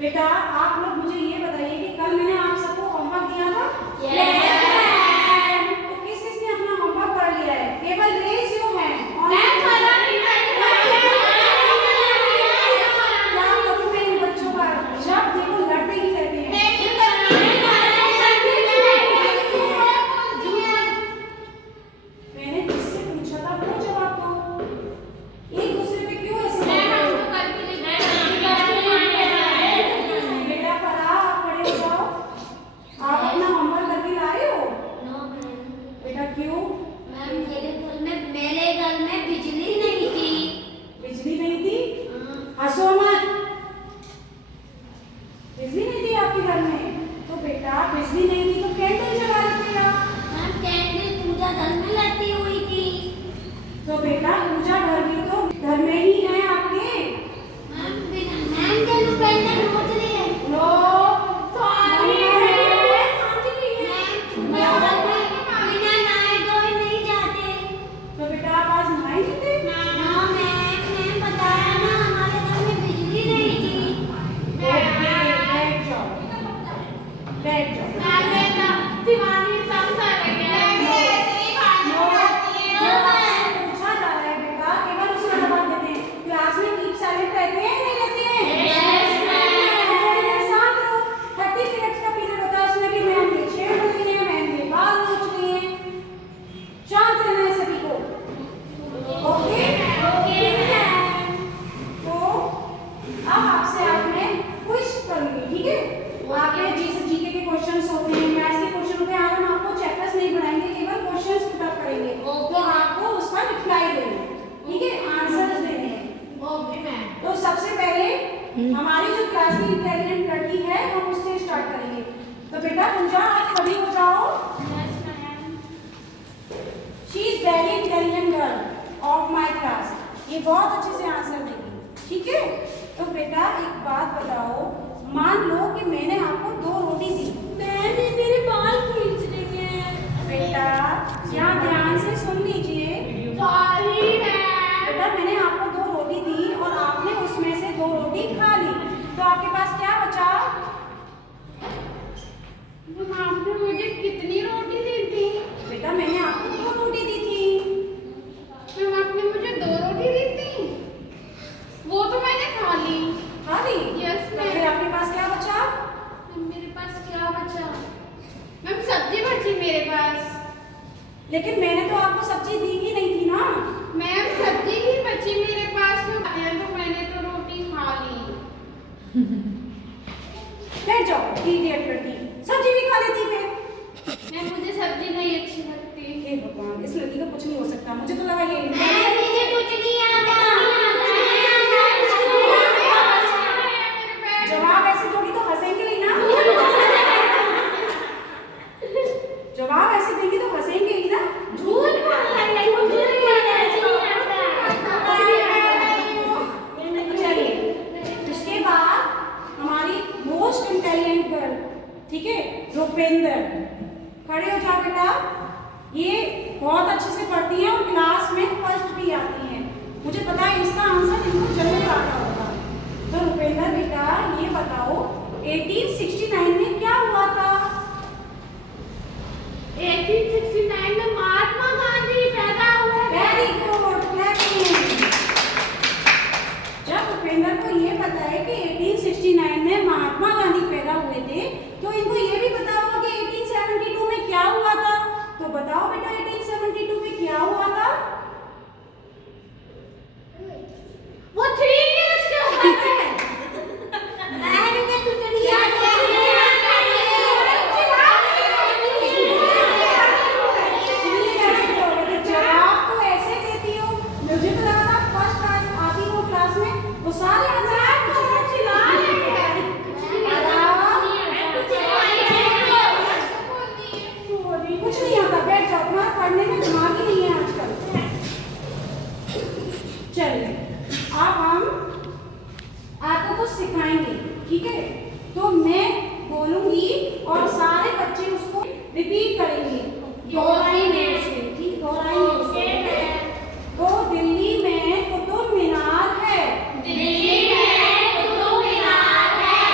बेटा आप लोग मुझे ये बताइए कि कल मैंने आप सबको होमवर्क दिया था? तो किस किसने अपना होमवर्क कर लिया है? केवल रेज योर हैंड। क्या करूं मैं इन बच्चों का? जब देखो लड़ते ही रहते हैं। मैंने जिससे पूछा था वो जवाब दो। एक दूसरे पे क्यों ऐसे बेटा फराह आप खड़े हो जाओ। आप अपना होमवर्क करके लाए हो? बेटा क्यों? मेरे घर में बिजली नहीं थी। बिजली नहीं थी? हंसो मत। बिजली नहीं थी आपके घर में? तो बेटा बिजली नहीं थी तो कैंडल जला लेते आप। मैम कैंडल पूजा घर में लगी हुई थी। तो बेटा पूजा घर भी तो घर में ही है आपके। मैम जब कैंडल रोज रही है। नो सॉरी बिना नहाए धोए नहीं जाते। तो बेटा आप आज नहाए नहीं थे? हाँ मैंने बताया ना हमारे घर में बिजली नहीं थी। बैठ जाओ बैठ जाओ। पूछा जा रहा है बेटा केवल उसका जवाब देते हैं। क्लास में कीप साइलेंट रहते हैं नहीं रहते हैं? थोड़ी देर शांत रहो। 30 मिनट्स का पीरियड होता है उसमें भी मैम ने छेड़ ली है, मैम ने बाल नोच लिए हैं। शांत रहना है सभी को। ओके तो अब आपसे आपने क्विज करूंगी, ठीक है? आपके जीके के क्वेश्चंस होते हैं, मैथ्स के क्वेश्चन होते हैं। आज हम आपको चैप्टर्स नहीं बनाएंगे, केवल क्वेश्चंस पुट अप करेंगे। तो आपको उसका रिप्लाई देना है, ठीक है? आंसर्स देने हैं। तो सबसे पहले हमारी जो क्लास की इंटेलिजेंट लड़की है हम उससे स्टार्ट करेंगे। तो बेटा पूजा आप खड़ी हो जाओ। She is very intelligent girl of my class. ये बहुत अच्छे से आंसर देगी, ठीक है? तो बेटा एक बात बताओ, मान लो कि मैंने आपको 2 रोटी दी। मेरे बाल खींच रही है। बेटा यहाँ ध्यान से सुन लीजिए। बेटा मैंने आपको 2 रोटी दी और आपने उसमें से 2 रोटी खा ली, तो आपके पास क्या बचा? आपने मुझे कितनी रोटी दी थी? बेटा मैंने आपको 2 रोटी दी थी। मैम आपने मुझे 2 रोटी दी थी। वो तो मैंने खा ली। खा ली? यस तो मैम। फिर आपके पास क्या बचा? मेरे पास क्या बचा? मैम सब्जी बची मेरे पास। लेकिन मैंने तो आपको सब्जी दी ही नहीं थी ना। मैम सब्जी ही बची मेरे पास में, तो मैंने तो रोटी खा ली। बैठ जाओ इडियट लड़की, सब्जी भी खा लेती फिर। मैम मुझे सब्जी नहीं अच्छी लगती। हे भगवान, इस लड़की का कुछ नहीं हो सकता। मुझे तो लगा ये मुझे कुछ नहीं आता। जवाब ऐसे दोगी तो हंसेंगे ही ना। जवाब ऐसे देंगे तो हंसेंगे ही ना। झूठ बोल रही है। चलिए उसके बाद हमारी मोस्ट इंटेलिजेंट गर्ल, ठीक है, रुपेंद्र। खड़े हो जाओ बेटा। ये बहुत अच्छे से पढ़ती है और क्लास में फर्स्ट भी आती है। मुझे पता है इसका आंसर इनको जरूर आता होगा। तो रुपेंद्र बेटा ये बताओ 1869 में क्या हुआ था? 1869 में महात्मा गांधी पैदा हुए। Very good, clapping. जब रुपेंद्र को ये पता है कि 1869 में महात्मा गांधी पैदा हुए थे, तो इनको ये भी पता होगा कि 1872 में क्या हुआ था। तो बताओ बेटा 1872 में क्या हुआ था? वो 3 इयर्स के हुए थे। मैंने कुछ नहीं याद है। जवाब तो ऐसे देती हो, मुझे तो लगा था फर्स्ट टाइम आती हो क्लास में तो सारे आंसर कुछ नहीं आता। बैठ जाओ, तुम्हारा पढ़ने में दिमाग ही नहीं है आजकल। चलिए अब हम आपको कुछ सिखाएंगे, ठीक है? तो मैं बोलूंगी और सारे बच्चे उसको रिपीट करेंगे, दोहराएंगे उसे, ठीक? दोहराएंगे उसे। तो दिल्ली में कुतुब मीनार है। दिल्ली में कुतुब मीनार है।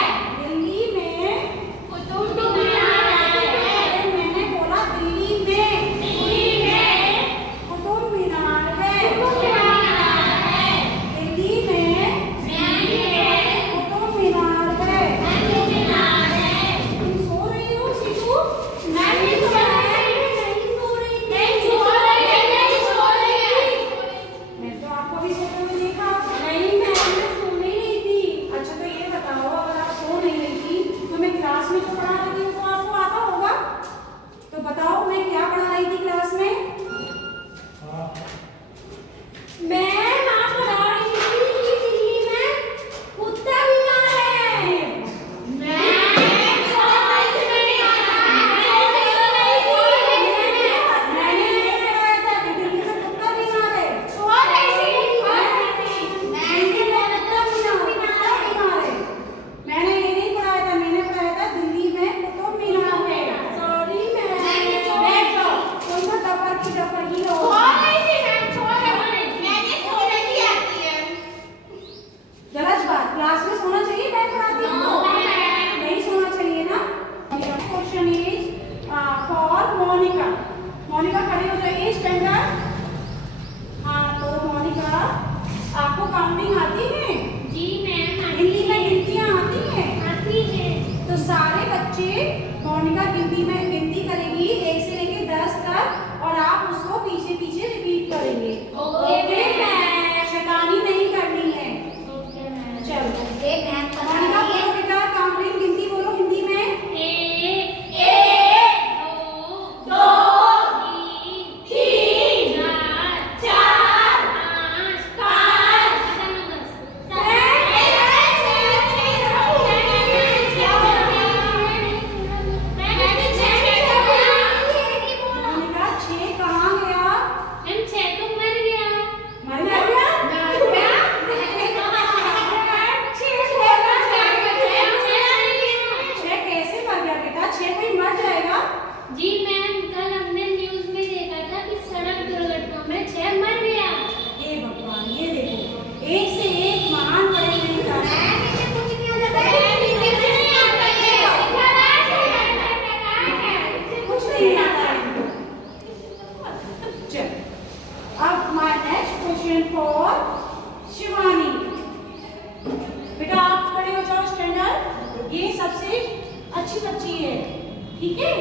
ठीक है।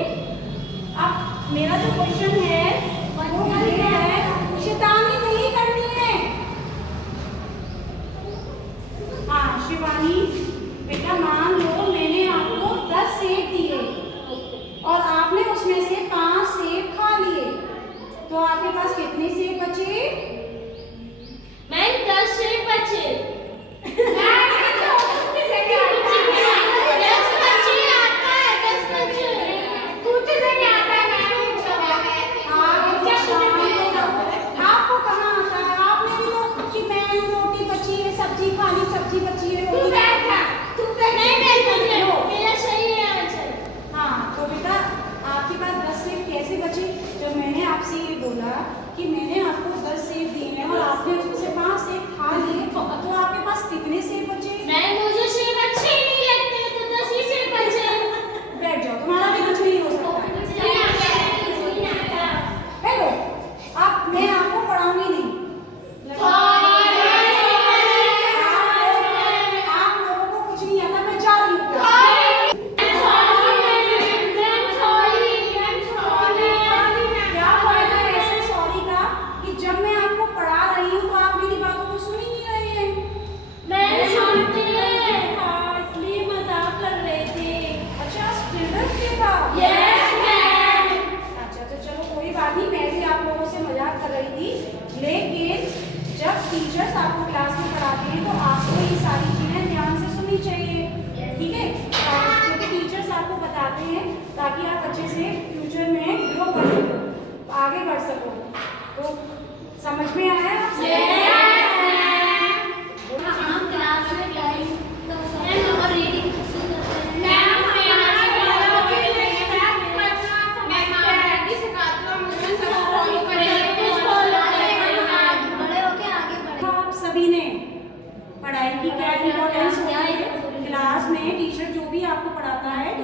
अब मेरा जो क्वेश्चन है वो ये है, शैतानी नहीं करनी है। हाँ शिवानी बेटा, मान लो मैंने आपको 10 सेब दिए और आपने उसमें से 5 सेब खा लिए, तो आपके पास कितने सेब बचे? मैं 10 से बचे। आपको कहाँ आता है? आपने भी तो कि मैं रोटी बची है, सब्जी खा ली, सब्जी बची है, रोटी हाँ, तो बेटा आपके पास 10 सेब कैसे बचे? जब मैंने आपसे ये बोला कि मैंने आपको 10 सेब दिए हैं और आपने उसमें से 5 सेब खा लिए, तो आपके पास कितने सेब बचे? मुझे सेब अच्छे नहीं लगते, तो 10 ही सेब बचे। बैठ जाओ, तुम्हारा भी कुछ नहीं हो सकता। हेलो, अब मैं आपको पढ़ाऊंगी नहीं। आप लोगों को कुछ नहीं आता, मैं जा रही हूँ। क्या फायदा है ऐसे सॉरी का कि जब मैं आपको पढ़ा रही हूँ तो आप मेरी बातों को सुन ही नहीं रहे हैं। इसलिए मजाक कर रहे थे। अच्छा, चिल्ड्रंस डे था। अच्छा तो चलो कोई बात नहीं, मैं भी आप लोगों से मजाक कर रही थी, लेकिन जब टीचर्स आपको क्लास में पढ़ाते हैं तो आपको ये सारी चीजें ध्यान से सुननी चाहिए, ठीक है? क्योंकि टीचर्स आपको बताते हैं ताकि आप अच्छे से फ्यूचर में ग्रो कर सको, आगे बढ़ सको। तो समझ में आया आपसे? हम क्लास में टाइम और रीडिंग आप सभी ने पढ़ाई की क्या इम्पोर्टेंस होती है क्लास में, टीचर जो भी आपको पढ़ाता है तो